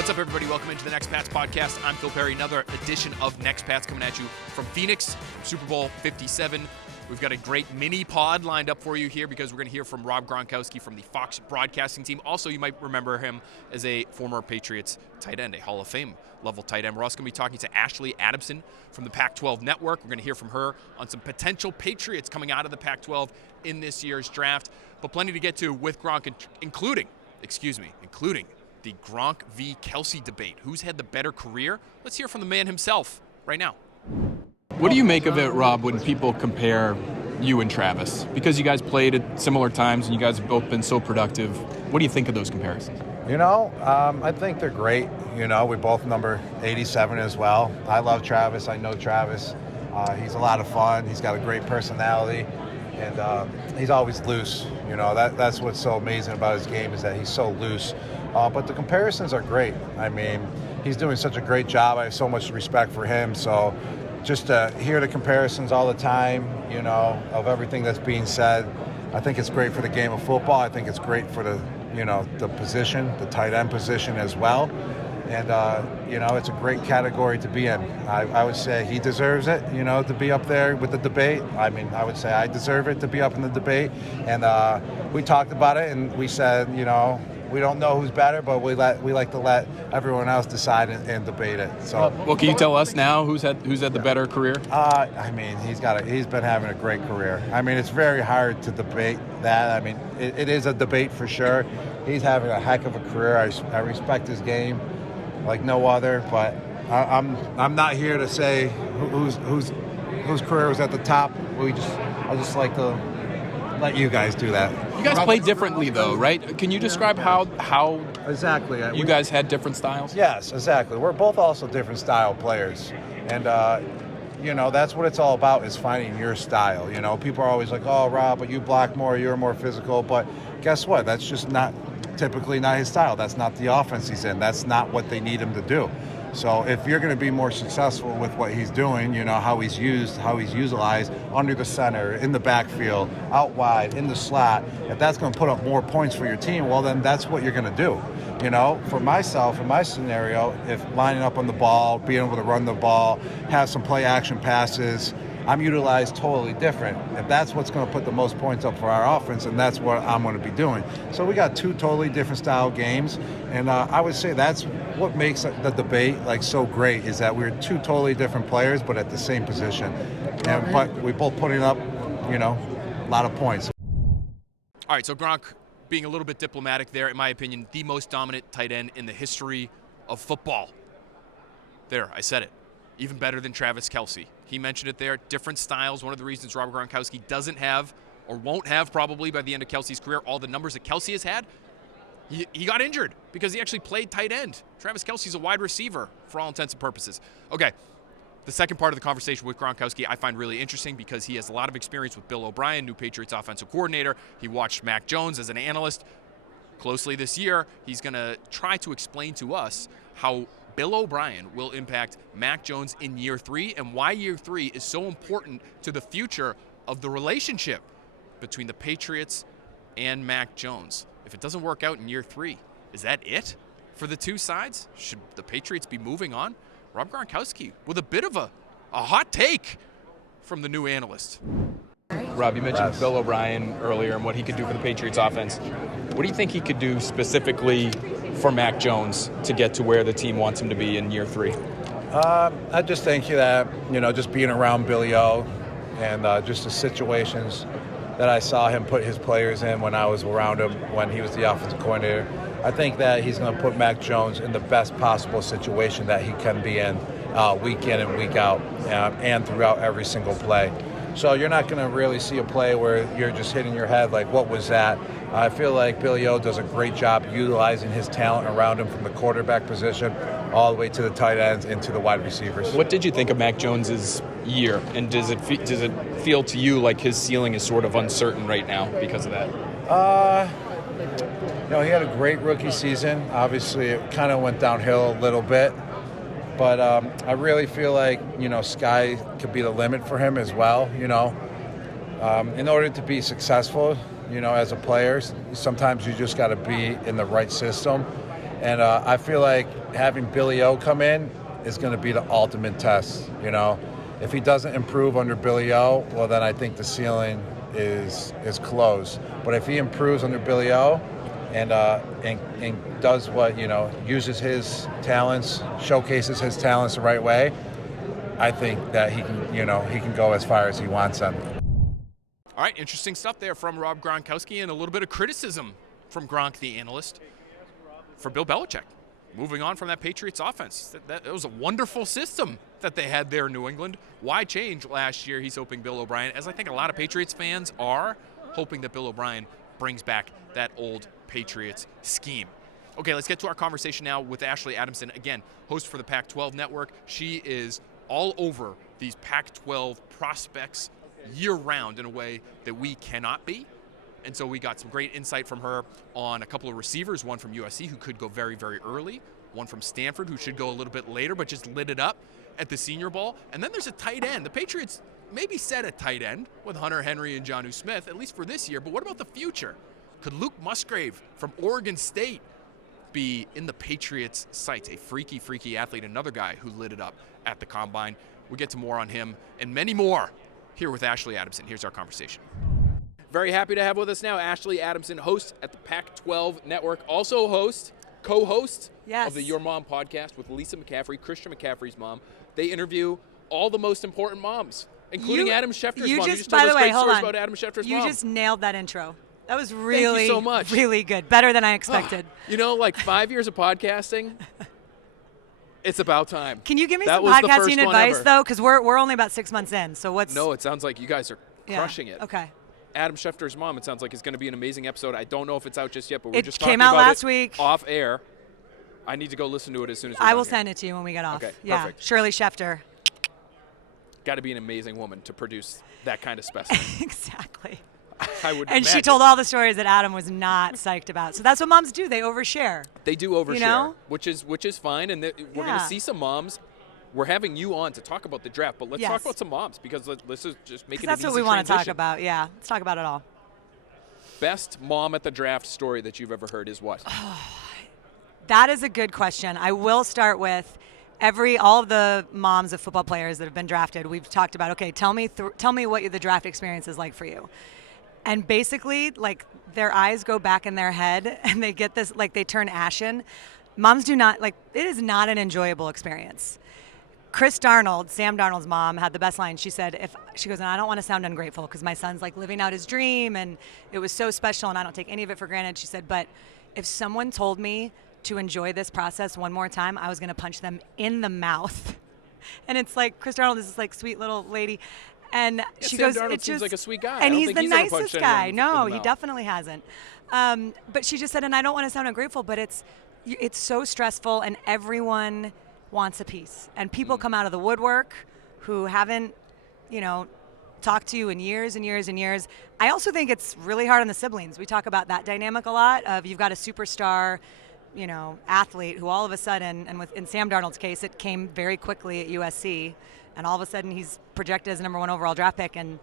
What's up, everybody? Welcome into the Next Pats podcast. I'm Phil Perry. Another edition of Next Pats coming at you from Phoenix, Super Bowl LVII. We've got a great mini pod lined up for you here because we're going to hear from Rob Gronkowski from the Fox broadcasting team. Also, you might remember him as a former Patriots tight end, a Hall of Fame level tight end. We're also going to be talking to Ashley Adamson from the Pac12 Network. We're going to hear from her on some potential Patriots coming out of the Pac12 in this year's draft. But plenty to get to with Gronk, including the Gronk v. Kelce debate. Who's had the better career? Let's hear from the man himself right now. What do you make of it, Rob, when people compare you and Travis? Because you guys played at similar times and you guys have both been so productive. What do you think of those comparisons? I think they're great. We both number 87 as well. I love Travis. I know Travis. He's a lot of fun. He's got a great personality. And he's always loose. That's what's so amazing about his game is that he's so loose. But the comparisons are great. I mean, he's doing such a great job. I have so much respect for him. So just to hear the comparisons all the time, of everything that's being said, I think it's great for the game of football. I think it's great for the position, the tight end position as well. And, it's a great category to be in. I would say he deserves it, to be up there with the debate. I mean, I would say I deserve it to be up in the debate. And we talked about it and we said, we don't know who's better, but we like to let everyone else decide and debate it. So, well, can you tell us now who's had the better career? He's been having a great career. I mean, it's very hard to debate that. I mean, it is a debate for sure. He's having a heck of a career. I respect his game like no other, but I'm not here to say whose career was at the top. I just like to let you guys do that. You guys play differently, though, right? Can you describe how exactly you guys had different styles? Yes, exactly. We're both also different style players, and that's what it's all about, is finding your style. People are always like, "Oh, Rob, but you block more, you're more physical." But guess what? That's just typically not his style. That's not the offense he's in. That's not what they need him to do. So if you're going to be more successful with what he's doing, how he's utilized under the center, in the backfield, out wide, in the slot, if that's going to put up more points for your team, well, then that's what you're going to do. For myself, in my scenario, if lining up on the ball, being able to run the ball, have some play action passes, I'm utilized totally different. If that's what's going to put the most points up for our offense, and that's what I'm going to be doing. So we got two totally different style games, and I would say that's what makes the debate so great, is that we're two totally different players, but at the same position. But we both putting up, a lot of points. All right, so Gronk, being a little bit diplomatic there, in my opinion, the most dominant tight end in the history of football. There, I said it. Even better than Travis Kelce. He mentioned it there. Different styles. One of the reasons Rob Gronkowski doesn't have, or won't have probably by the end of Kelce's career, all the numbers that Kelce has had. He got injured because he actually played tight end. Travis Kelce's a wide receiver for all intents and purposes. Okay, the second part of the conversation with Gronkowski I find really interesting because he has a lot of experience with Bill O'Brien, new Patriots offensive coordinator. He watched Mac Jones as an analyst closely this year. He's going to try to explain to us how Bill O'Brien will impact Mac Jones in year 3 and why year 3 is so important to the future of the relationship between the Patriots and Mac Jones. If it doesn't work out in year 3, is that it for the two sides? Should the Patriots be moving on? Rob Gronkowski with a bit of a hot take from the new analyst. Rob, you mentioned Bill O'Brien earlier and what he could do for the Patriots offense. What do you think he could do specifically for Mac Jones to get to where the team wants him to be in year 3? I just think that, just being around Billy O and just the situations that I saw him put his players in when I was around him when he was the offensive coordinator, I think that he's going to put Mac Jones in the best possible situation that he can be in week in and week out and throughout every single play. So you're not going to really see a play where you're just hitting your head like, what was that? I feel like Billy O does a great job utilizing his talent around him from the quarterback position all the way to the tight ends and to the wide receivers. What did you think of Mac Jones's year? And does it feel to you like his ceiling is sort of uncertain right now because of that? He had a great rookie season. Obviously, it kind of went downhill a little bit. But I really feel like, sky could be the limit for him as well, In order to be successful, as a player, sometimes you just got to be in the right system. And I feel like having Billy O come in is going to be the ultimate test, you know. If he doesn't improve under Billy O, well, then I think the ceiling is closed. But if he improves under Billy O and does what, you know, uses his talents, showcases his talents the right way, I think that he can go as far as he wants them. All right, interesting stuff there from Rob Gronkowski, and a little bit of criticism from Gronk, the analyst, for Bill Belichick. Moving on from that Patriots offense. That was a wonderful system that they had there in New England. Why change last year? He's hoping Bill O'Brien, as I think a lot of Patriots fans are, hoping that Bill O'Brien brings back that old Patriots scheme. Okay, let's get to our conversation now with Ashley Adamson. Again, host for the Pac12 Network. She is all over these Pac12 prospects year-round in a way that we cannot be. And so we got some great insight from her on a couple of receivers, one from USC who could go very, very early, one from Stanford who should go a little bit later but just lit it up at the Senior Bowl. And then there's a tight end. The Patriots maybe set a tight end with Hunter Henry and Jonnu Smith, at least for this year. But what about the future? Could Luke Musgrave from Oregon State be in the Patriots' sights? A freaky, freaky athlete, another guy who lit it up at the Combine. We'll get to more on him and many more here with Ashley Adamson. Here's our conversation. Very happy to have with us now Ashley Adamson, host at the Pac12 Network, also co-host of the Your Mom podcast with Lisa McCaffrey, Christian McCaffrey's mom. They interview all the most important moms, including Adam Schefter's mom. You just told us great stories about Adam Schefter's mom. You just nailed that intro. That was really, thank you so much. Really good. Better than I expected. You know, like 5 years of podcasting, it's about time. Can you give me some podcasting advice, though? Because we're only about 6 months in. So what's... No, it sounds like you guys are crushing it. Okay. Adam Schefter's mom, it sounds like it's going to be an amazing episode. I don't know if it's out just yet, but we're just talking came out about last it week. Off air. I need to go listen to it as soon as we're I will done send it to you when we get off. Okay, yeah. perfect. Shirley Schefter. Got to be an amazing woman to produce that kind of specimen. Exactly. I would and imagine. She told all the stories that Adam was not psyched about. So that's what moms do. They overshare. They do overshare, you know? which is fine. And we're going to see some moms. We're having you on to talk about the draft, but let's talk about some moms because let's just make it an easy transition. That's what we want to talk about. Yeah, let's talk about it all. Best mom at the draft story that you've ever heard is what? That is a good question. I will start with all of the moms of football players that have been drafted. We've talked about, okay, tell me what the draft experience is like for you. And basically, like, their eyes go back in their head and they get this, like, they turn ashen. Moms do not, like, it is not an enjoyable experience. Chris Darnold, Sam Darnold's mom, had the best line. She said, she goes, and I don't want to sound ungrateful because my son's like living out his dream and it was so special and I don't take any of it for granted. She said, but if someone told me to enjoy this process one more time, I was going to punch them in the mouth. And it's like, Chris Darnold is this like sweet little lady. And she Sam goes, Darnold it seems just, like a sweet guy. And he's the ever punched nicest anyone guy. in No, the he mouth. definitely hasn't. But she just said, and I don't want to sound ungrateful, but it's so stressful and everyone wants a piece. And people come out of the woodwork who haven't, talked to you in years and years and years. I also think it's really hard on the siblings. We talk about that dynamic a lot of you've got a superstar, athlete who all of a sudden, and in Sam Darnold's case, it came very quickly at USC, and all of a sudden he's projected as a #1 overall draft pick, and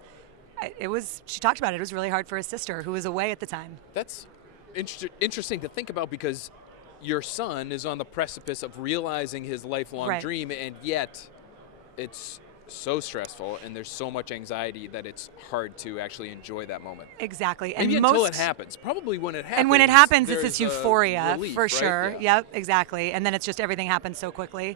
she talked about it. It was really hard for his sister who was away at the time. That's interesting to think about because your son is on the precipice of realizing his lifelong dream, and yet it's so stressful and there's so much anxiety that it's hard to actually enjoy that moment. Exactly. Maybe until it happens. Probably when it happens. And when it happens, it's this euphoria, relief, for right? sure. Yeah. Yep, exactly. And then it's just everything happens so quickly.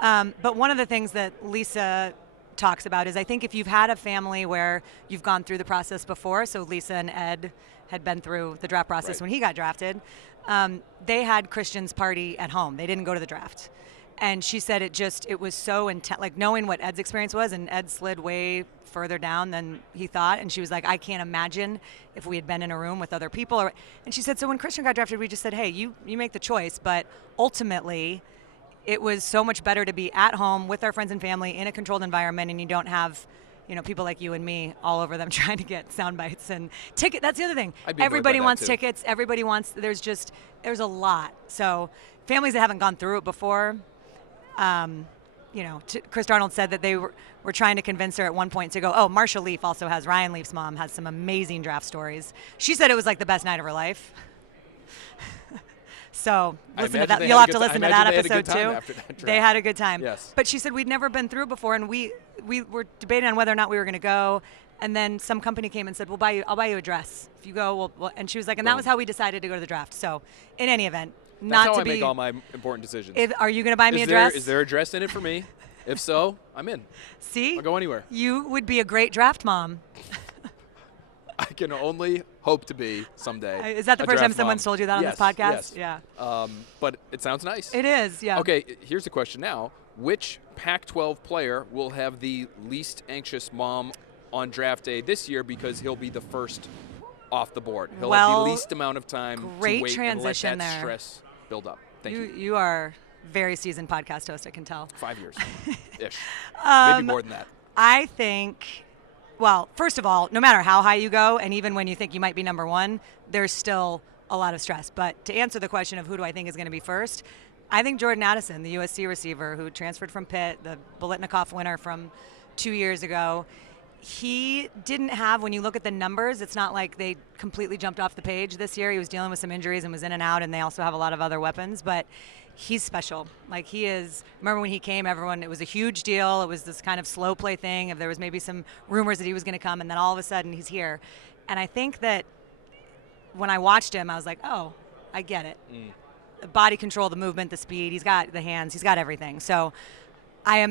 But one of the things that Lisa talks about is I think if you've had a family where you've gone through the process before, so Lisa and Ed had been through the draft process when he got drafted, they had Christian's party at home. They didn't go to the draft. And she said it was so intense, like knowing what Ed's experience was, and Ed slid way further down than he thought. And she was like, I can't imagine if we had been in a room with other people. And she said, so when Christian got drafted, we just said, hey, you make the choice. But ultimately, it was so much better to be at home with our friends and family in a controlled environment, and you don't have people like you and me all over them trying to get sound bites and ticket. That's the other thing. Everybody wants tickets. Everybody wants, there's a lot. So families that haven't gone through it before, Chris Darnold said that they were trying to convince her at one point to go, Marsha Leaf also Ryan Leaf's mom has some amazing draft stories. She said it was like the best night of her life. So listen to imagine that. You'll have to listen to that they had a good episode time too. after that draft. They had a good time. Yes. But she said we'd never been through it before, and we were debating on whether or not we were going to go. And then some company came and said, I'll buy you a dress if you go. And she was like, and that was how we decided to go to the draft. So in any event, That's how I make all my important decisions. Are you going to buy me a dress? Is there a dress in it for me? If so, I'm in. See? I'll go anywhere. You would be a great draft mom. I can only hope to be someday. Is that the a first time draft someone's mom. told you that on Yes, this podcast? Yes. Yeah. But it sounds nice. It is, yeah. Okay, here's the question now. Which Pac-12 player will have the least anxious mom on draft day this year because he'll be the first off the board? He'll have the least amount of time to wait transition and let that there. stress build up. Thank you. You are very seasoned podcast host, I can tell. 5 years-ish. Maybe more than that. I think, well, first of all, no matter how high you go, and even when you think you might be number one, there's still a lot of stress. But to answer the question of who do I think is going to be first, I think Jordan Addison, the USC receiver who transferred from Pitt, the Biletnikoff winner from 2 years ago, he didn't have, when you look at the numbers, it's not like they completely jumped off the page this year. He was dealing with some injuries and was in and out, and they also have a lot of other weapons. But he's special. Like, he is, remember when he came, it was a huge deal. It was this kind of slow play thing. If there was maybe some rumors that he was going to come, and then all of a sudden he's here. And I think that when I watched him, I was like, oh, I get it. The body control, the movement, the speed. He's got the hands. He's got everything. So I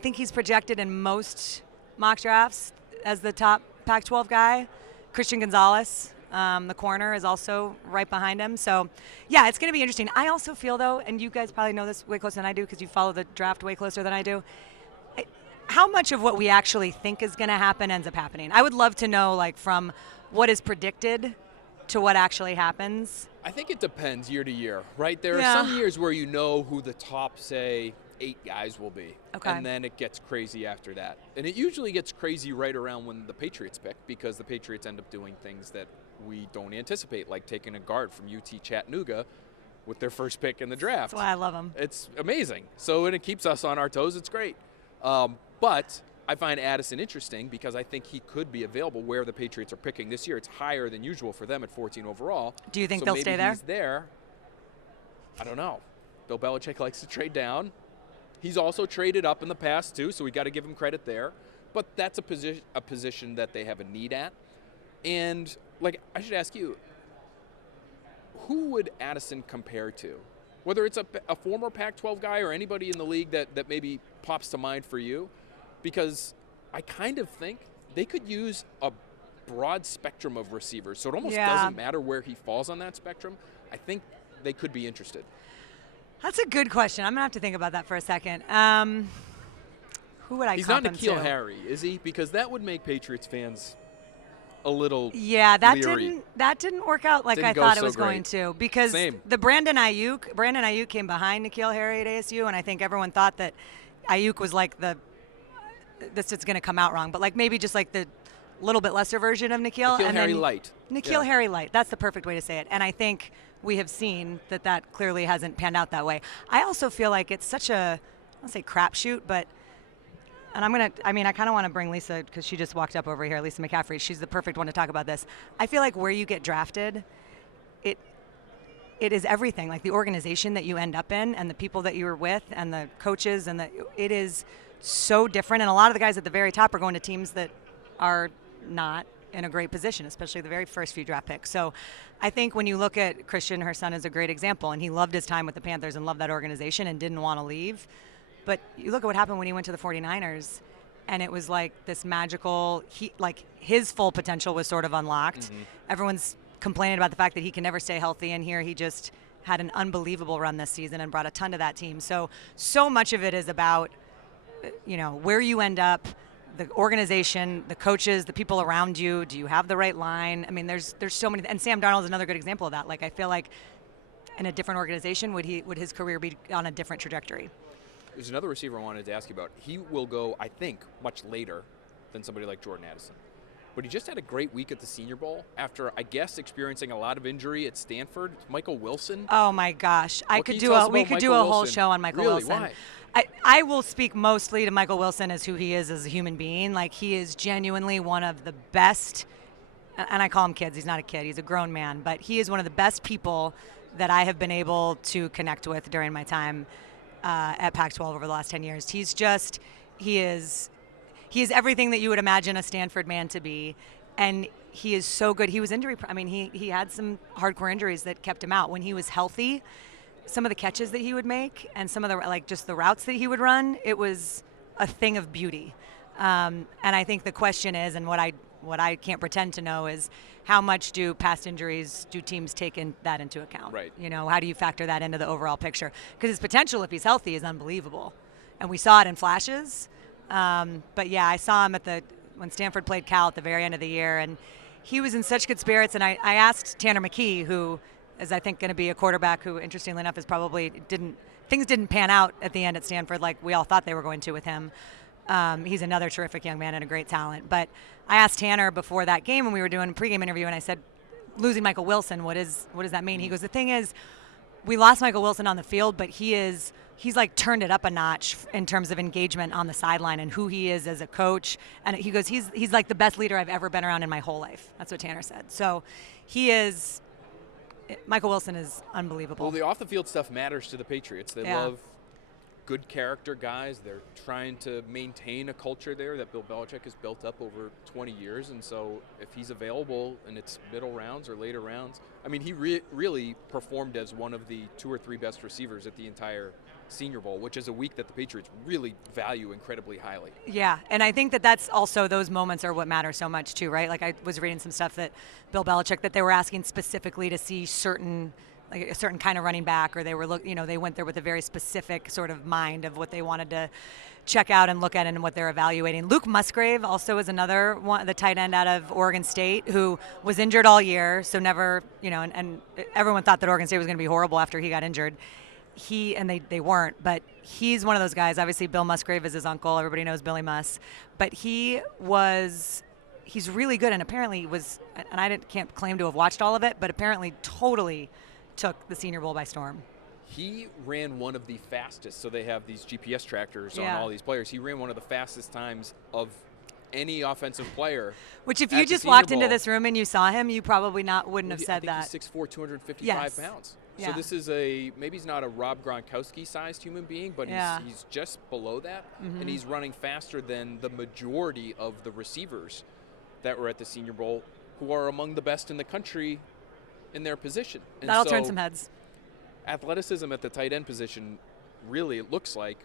think he's projected in most mock drafts as the top Pac-12 guy. Christian Gonzalez, the corner, is also right behind him. So, yeah, it's going to be interesting. I also feel, though, and you guys probably know this way closer than I do because you follow the draft way closer than I do, how much of what we actually think is going to happen ends up happening. I would love to know, like, from what is predicted to what actually happens. I think it depends year to year, right? There are some years where you know who the top, say, 8 guys will be. Okay. And then it gets crazy after that. And it usually gets crazy right around when the Patriots pick because the Patriots end up doing things that we don't anticipate, like taking a guard from UT Chattanooga with their first pick in the draft. That's why I love them. It's amazing. So when it keeps us on our toes, it's great. But I find Addison interesting because I think he could be available where the Patriots are picking this year. It's higher than usual for them at 14 overall. Do you think so they'll maybe stay there? He's there. I don't know. Bill Belichick likes to trade down. He's also traded up in the past too, so we got to give him credit there. But that's a position that they have a need at. And like, I should ask you, who would Addison compare to? Whether it's a former Pac-12 guy or anybody in the league that maybe pops to mind for you, because I kind of think they could use a broad spectrum of receivers. So it almost doesn't matter where he falls on that spectrum. I think they could be interested. That's a good question. I'm going to have to think about that for a second. Who would I He's comp not him N'Keal to? Harry, is he? Because that would make Patriots fans a little that didn't work out like Didn't I go thought it so was going great. to, because Same. the Brandon Ayuk came behind N'Keal Harry at ASU, and I think everyone thought that Ayuk was like this is going to come out wrong, but like maybe just like the little bit lesser version of N'Keal. N'Keal Harry light. N'Keal Harry light. That's the perfect way to say it. And I think we have seen that clearly hasn't panned out that way. I also feel like it's such a, I don't say crapshoot, but, and I kind of want to bring Lisa, because she just walked up over here, Lisa McCaffrey. She's the perfect one to talk about this. I feel like where you get drafted, it is everything. Like the organization that you end up in and the people that you're with and the coaches, and it is so different. And a lot of the guys at the very top are going to teams that are not in a great position, especially the very first few draft picks. So I think when you look at Christian, her son is a great example, and he loved his time with the Panthers and loved that organization and didn't want to leave. But you look at what happened when he went to the 49ers, and it was like this magical, his full potential was sort of unlocked. Mm-hmm. Everyone's complaining about the fact that he can never stay healthy, and here he just had an unbelievable run this season and brought a ton to that team. So much of it is about, where you end up, the organization, the coaches, the people around you. Do you have the right line? I mean, there's so many, and Sam Darnold is another good example of that. Like, I feel like in a different organization, would his career be on a different trajectory? There's another receiver I wanted to ask you about. He will go, I think, much later than somebody like Jordan Addison. But he just had a great week at the Senior Bowl after, I guess, experiencing a lot of injury at Stanford. Michael Wilson. Oh my gosh, we could do a whole show on Michael Wilson. Why? I will speak mostly to Michael Wilson as who he is as a human being. Like, he is genuinely one of the best, and I call him kids. He's not a kid. He's a grown man. But he is one of the best people that I have been able to connect with during my time at Pac-12 over the last 10 years. He is everything that you would imagine a Stanford man to be, and he is so good. He was he had some hardcore injuries that kept him out. When he was healthy, some of the catches that he would make and some of the just the routes that he would run, it was a thing of beauty. And I think the question is, and what I can't pretend to know is, how much do past injuries, do teams take that into account? Right. How do you factor that into the overall picture? Because his potential, if he's healthy, is unbelievable, and we saw it in flashes. But yeah, I saw him when Stanford played Cal at the very end of the year, and he was in such good spirits. And I asked Tanner McKee, who is I think going to be a quarterback who, interestingly enough, things didn't pan out at the end at Stanford like we all thought they were going to with him. He's another terrific young man and a great talent. But I asked Tanner before that game when we were doing a pregame interview, and I said, losing Michael Wilson, what does that mean? He goes, the thing is, we lost Michael Wilson on the field, but he's like turned it up a notch in terms of engagement on the sideline and who he is as a coach. And he goes, he's like the best leader I've ever been around in my whole life. That's what Tanner said. So Michael Wilson is unbelievable. Well, the off-the-field stuff matters to the Patriots. They love good character guys. They're trying to maintain a culture there that Bill Belichick has built up over 20 years. And so if he's available and it's middle rounds or later rounds, he really performed as one of the 2 or 3 best receivers at the entire Senior Bowl, which is a week that the Patriots really value incredibly highly. Yeah, and I think that's also, those moments are what matter so much too, right? Like I was reading some stuff that Bill Belichick, that they were asking specifically to see a certain kind of running back, or they were they went there with a very specific sort of mind of what they wanted to check out and look at and what they're evaluating. Luke Musgrave also is another one, the tight end out of Oregon State, who was injured all year, so never, and everyone thought that Oregon State was going to be horrible after he got injured. They weren't, but he's one of those guys. Obviously, Bill Musgrave is his uncle. Everybody knows Billy Muss. But he's really good, and apparently and I can't claim to have watched all of it, but apparently totally took the Senior Bowl by storm. He ran one of the fastest, so they have these GPS trackers on all these players. He ran one of the fastest times of any offensive player. Which, if you just walked into this room and you saw him, you probably wouldn't have said that. He's 6'4", 255 pounds. Yeah. So this is maybe he's not a Rob Gronkowski-sized human being, but he's just below that, and he's running faster than the majority of the receivers that were at the Senior Bowl, who are among the best in the country in their position. And that'll turn some heads. Athleticism at the tight end position, really, it looks like,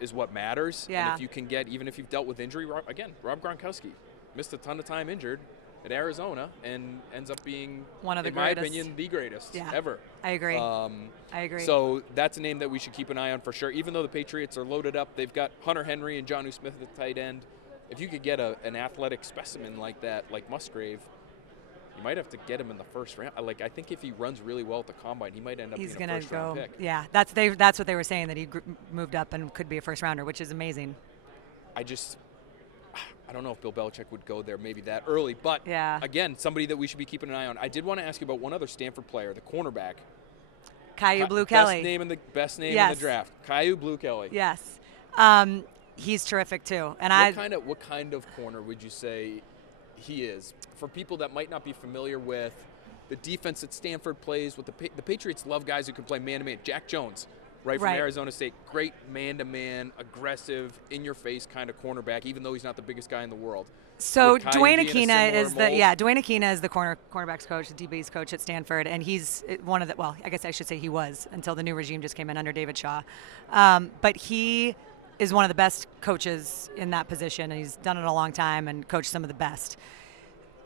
is what matters. Yeah. And if you can get, even if you've dealt with injury, Rob Gronkowski missed a ton of time injured at Arizona and ends up being, one of the in greatest. my opinion, the greatest ever. I agree. I agree. So that's a name that we should keep an eye on for sure. Even though the Patriots are loaded up, they've got Hunter Henry and Jonnu Smith at the tight end. If you could get an athletic specimen like that, like Musgrave, you might have to get him in the first round. I think if he runs really well at the combine, he might end up being a first-round pick. Yeah, that's what they were saying, that he moved up and could be a first-rounder, which is amazing. I don't know if Bill Belichick would go there maybe that early, but again, somebody that we should be keeping an eye on. I did want to ask you about one other Stanford player, the cornerback. Caillou Blue Kelly. Best name in the draft. Caillou Blue Kelly. Yes. He's terrific too. And what kind of corner would you say he is? For people that might not be familiar with the defense that Stanford plays, with the Patriots love guys who can play man-to-man. Jack Jones, from Arizona State, great man-to-man, aggressive, in-your-face kind of cornerback, even though he's not the biggest guy in the world. So Dwayne Aquina is the cornerbacks coach, the DB's coach at Stanford, and he's one of the, well, I guess I should say he was until the new regime just came in under David Shaw. But he is one of the best coaches in that position, and he's done it a long time and coached some of the best.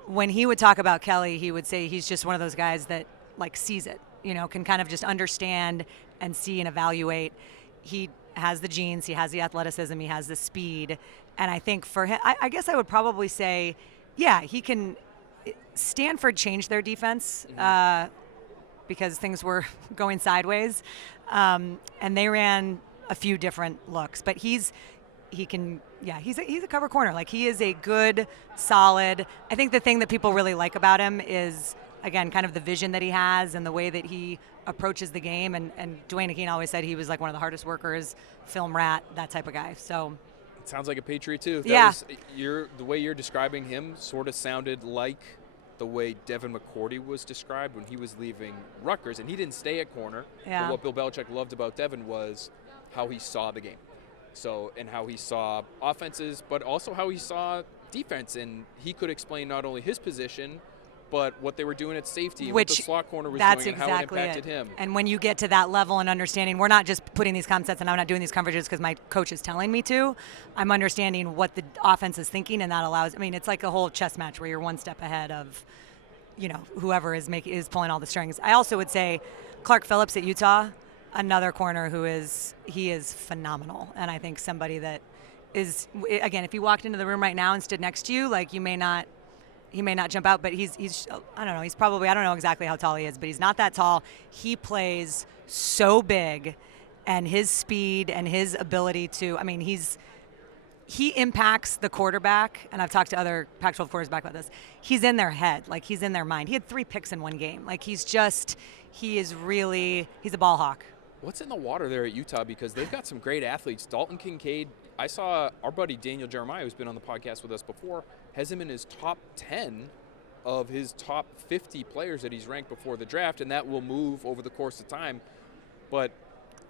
When he would talk about Kelly, he would say he's just one of those guys that sees it, can kind of just understand and see and evaluate. He has the genes, he has the athleticism, he has the speed. And I think for him, I guess I would probably say, he can. Stanford changed their defense because things were going sideways, and they ran a few different looks. But he's a cover corner. He is a good, solid. I think the thing that people really like about him is, again, kind of the vision that he has and the way that he approaches the game. And Dwayne Aquina always said he was one of the hardest workers, film rat, that type of guy. So it sounds like a Patriot too. The way you're describing him sort of sounded like the way Devin McCourty was described when he was leaving Rutgers, and he didn't stay at corner. Yeah. But what Bill Belichick loved about Devin was how he saw the game. So, and how he saw offenses, but also how he saw defense. And he could explain not only his position, but what they were doing at safety, and what the slot corner was doing, and how it impacted him. And when you get to that level and understanding, we're not just putting these concepts, and I'm not doing these coverages because my coach is telling me to. I'm understanding what the offense is thinking, and that allows. I mean, it's like a whole chess match where you're one step ahead of, whoever is pulling all the strings. I also would say Clark Phillips at Utah, another corner who is phenomenal, and I think somebody that is, again, if he walked into the room right now and stood next to you, like he may not jump out, but he's I don't know, he's probably, I don't know exactly how tall he is, but he's not that tall. He plays so big, and his speed and his ability to, I mean, he impacts the quarterback, and I've talked to other Pac-12 quarterbacks about this. He's in their head, like he's in their mind. He had 3 picks in one game. Like he's a ball hawk. What's in the water there at Utah? Because they've got some great athletes. Dalton Kincaid, I saw our buddy Daniel Jeremiah, who's been on the podcast with us before, has him in his top 10 of his top 50 players that he's ranked before the draft, and that will move over the course of time. But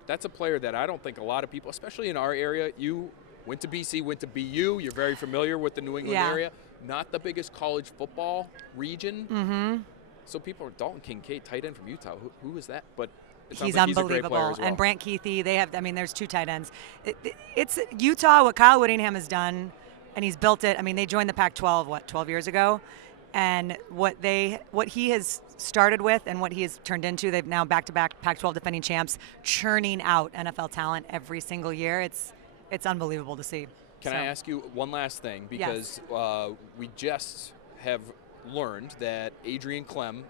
that's a player that I don't think a lot of people, especially in our area, you went to BC, went to BU, you're very familiar with the New England area, not the biggest college football region. Mm-hmm. So people are, Dalton Kincaid, tight end from Utah, who is that? But he's like unbelievable. He's a great player as well. And Brant Keithy, there's 2 tight ends. It's Utah, what Kyle Whittingham has done, and he's built it. I mean, they joined the Pac-12, 12 years ago? And what he has started with and what he has turned into, they've now back-to-back Pac-12 defending champs, churning out NFL talent every single year. It's unbelievable to see. Can I ask you one last thing? Because we just have learned that Adrian Clem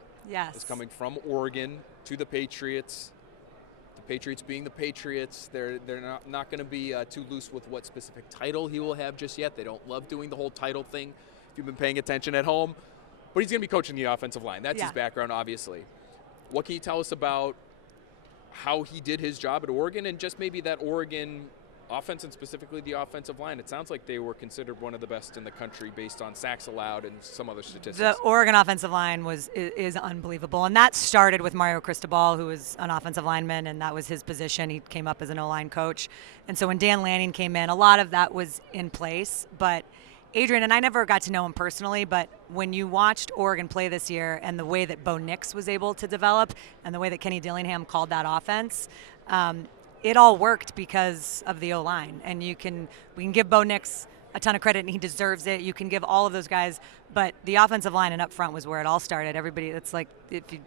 is coming from Oregon to the Patriots. The Patriots being the Patriots, they're not going to be too loose with what specific title he will have just yet. They don't love doing the whole title thing, if you've been paying attention at home. But he's going to be coaching the offensive line. That's his background, obviously. What can you tell us about how he did his job at Oregon, and just maybe that Oregon offense, and specifically the offensive line? It sounds like they were considered one of the best in the country based on sacks allowed and some other statistics. The Oregon offensive line is unbelievable, and that started with Mario Cristobal, who was an offensive lineman, and that was his position. He came up as an O-line coach, and so when Dan Lanning came in, a lot of that was in place. But Adrian, and I never got to know him personally, but when you watched Oregon play this year and the way that Bo Nix was able to develop and the way that Kenny Dillingham called that offense, it all worked because of the O-line. And we can give Bo Nix a ton of credit, and he deserves it. You can give all of those guys, but the offensive line and up front was where it all started. Everybody, it's like, if you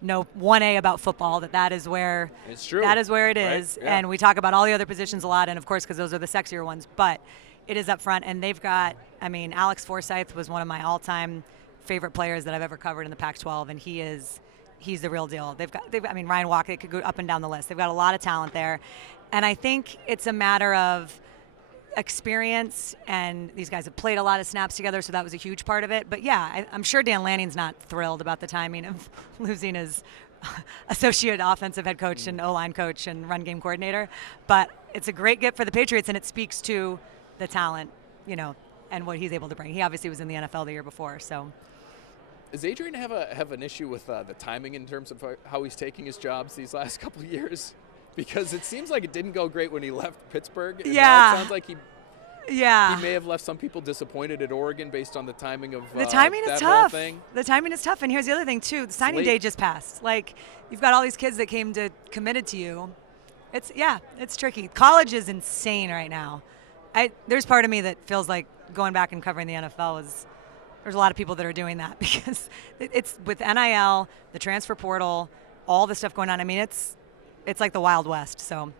know 1A about football, that is where it's true. That is where it is. Right? Yeah. And we talk about all the other positions a lot, and of course, because those are the sexier ones, but it is up front. And they've got, Alex Forsythe was one of my all-time favorite players that I've ever covered in the Pac-12, and he's the real deal. They've got Ryan Walker, it could go up and down the list. They've got a lot of talent there. And I think it's a matter of experience, and these guys have played a lot of snaps together, so that was a huge part of it. But yeah, I'm sure Dan Lanning's not thrilled about the timing of losing his associate offensive head coach and O-line coach and run game coordinator. But it's a great get for the Patriots, and it speaks to the talent, and what he's able to bring. He obviously was in the NFL the year before, so. Does Adrian have an issue with the timing in terms of how he's taking his jobs these last couple of years? Because it seems like it didn't go great when he left Pittsburgh. And now it sounds like he may have left some people disappointed at Oregon based on the timing of the timing that is whole tough. thing. The timing is tough, and here's the other thing too: the signing day just passed. Like, you've got all these kids that came committed to you. It's tricky. College is insane right now. There's part of me that feels like going back and covering the NFL is. There's a lot of people that are doing that because it's with NIL, the transfer portal, all the stuff going on. It's like the Wild West. So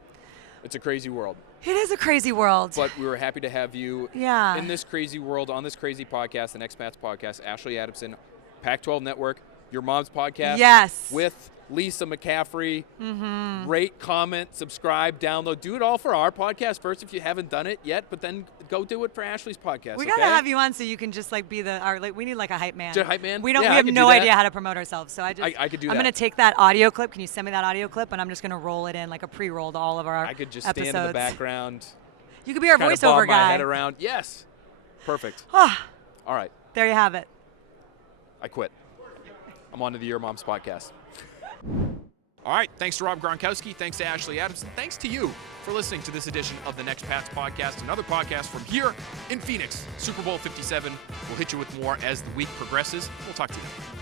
it's a crazy world. It is a crazy world. But we were happy to have you in this crazy world, on this crazy podcast, the Next Pats podcast. Ashley Adamson, Pac12 Network, your mom's podcast. Yes. With Lisa McCaffrey. Mm-hmm. Rate, comment, subscribe, download. Do it all for our podcast first if you haven't done it yet, but then go do it for Ashley's podcast. We got to have you on so you can just be we need like a hype man. A hype man? We have no idea how to promote ourselves. So I could do that. I'm going to take that audio clip. Can you send me that audio clip? And I'm just going to roll it in like a pre-roll to all of our episodes. I could just stand in the background. You could be our voiceover guy. My head around. Yes. Perfect. All right. There you have it. I I quit. I'm on to the Your Mom's podcast. All right, thanks to Rob Gronkowski. Thanks to Ashley Adamson. Thanks to you for listening to this edition of the Next Pats podcast, another podcast from here in Phoenix. Super Bowl 57. We'll hit you with more as the week progresses. We'll talk to you.